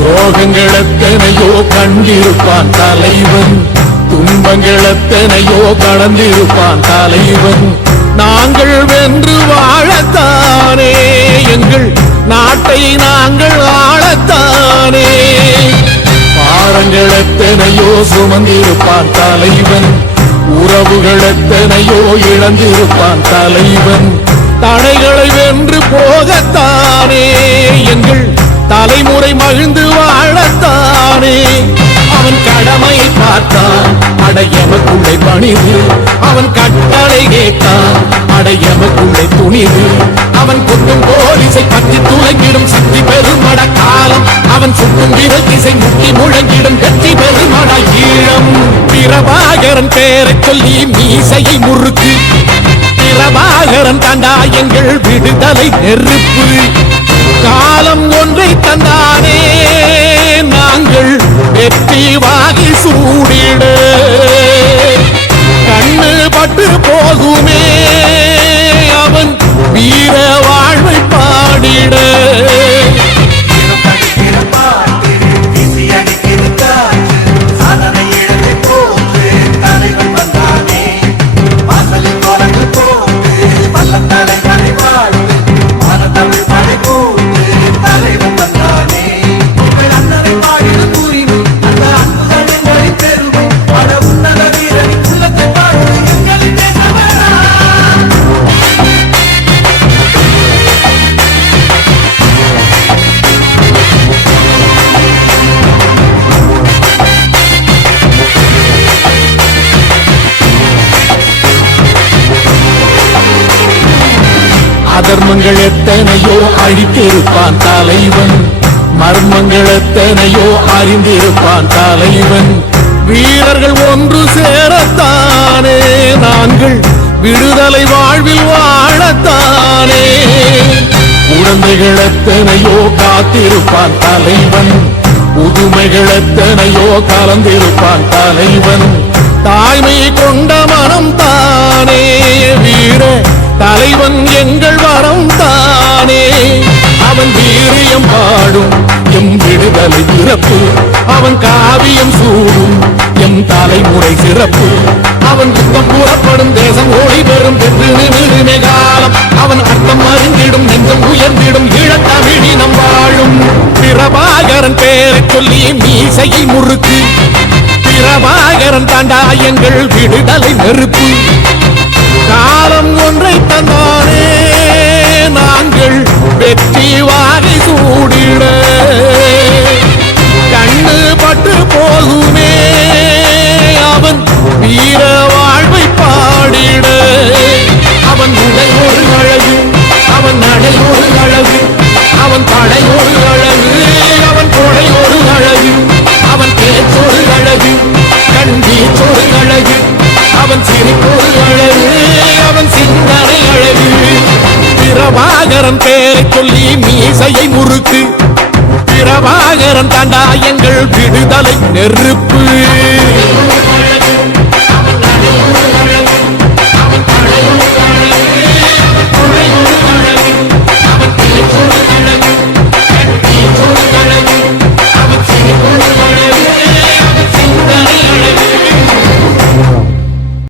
துன்பங்கள் எத்தனையோ கண்டிருப்பான் தலைவன், துன்பங்கள் எத்தனையோ கடந்திருப்பான் தலைவன். நாங்கள் வென்று வாழத்தானே எங்கள் நாட்டை நாங்கள் ஆளத்தானே. பாரங்கள் எத்தனையோ சுமந்திருப்பான் தலைவன், உறவுகள் எத்தனையோ இழந்திருப்பான் தலைவன். தடைகளை வென்று போகத்தானே எங்கள் தலைமுறை மகிழ்ந்து வாழத்தானே. அவன் கடமையை பார்த்தான் அடையமக்குள்ளே பணிவு, அவன் கட்டளை கேட்டான் அடையமக்குள்ளே துணிவு. அவன் கொட்டும் போலிசை பற்றி துளைக்கிடும் சக்தி பெருமட காலம், அவன் சுட்டும் விரல் திசை முட்டி முழங்கிடும் வெற்றி பெருமட ஈழம். பிரபாகரன் பேரை சொல்லி மீசையை முறுக்கு, பிரபாகரன் தாண்டா எங்கள் விடுதலை நெருப்பு. காலம் ஒன்றை தந்தானே நாங்கள் வெற்றி வாகி சூடிட, கண்ணு பட்டு போகுமே அவன் வீர வாழ்வை பாடிட. அதர்மங்கள் எத்தனையோ அழித்திருப்பான் தலைவன், மர்மங்கள் எத்தனையோ அறிந்திருப்பான் தலைவன். வீரர்கள் ஒன்று சேரத்தானே நாங்கள் விடுதலை வாழ்வில் வாழத்தானே. குழந்தைகள் எத்தனையோ காத்திருப்பான் தலைவன், புதுமைகள் எத்தனையோ கலந்திருப்பான் தலைவன். தாய்மை கொண்ட மனம் தானே வீர தலைவன் எங்கள் வரம் தானே. அவன் வீரியம் பாடும் எம் விடுதலை பிறப்பு, அவன் காவியம் சூடும் எம் தலைமுறை சிறப்பு. அவன் குத்தம் கூறப்படும் தேசம் ஓடி பெறும் பெற்று நிமிருமே காலம், அவன் அர்த்தம் அறிந்திடும் நெஞ்சம் உயர்ந்திடும் ஈழத்தமிழினம் வாழும். பிரபாகரன் பேரை சொல்லி மீசையை முறுக்கு, பிரபாகரன் தாண்டா எங்கள் விடுதலை நெருப்பு. காலம் ஒன்றை தந்தானே நாங்கள் வெற்றி வாகை சூடிட, கண்ணு பட்டு போகுமே அவன் வீர வாழ்வை பாடிட. அவன் உடை ஒரு அழகு, அவன் நடை ஒரு அழகு, அவன் படை ஒரு அழகு, அவன் கொடை ஒரு அழகு, அவன் பேச்சொரு அழகு, கண் வீச்சொரு அழகு, அவன் சிரிப்பொரு அழகு, அவன் சிந்தனை அழகு. பிரபாகரன் பேரை சொல்லி மீசையை முறுக்கு, பிரபாகரன் தாண்டா எங்கள் விடுதலை நெருப்பு.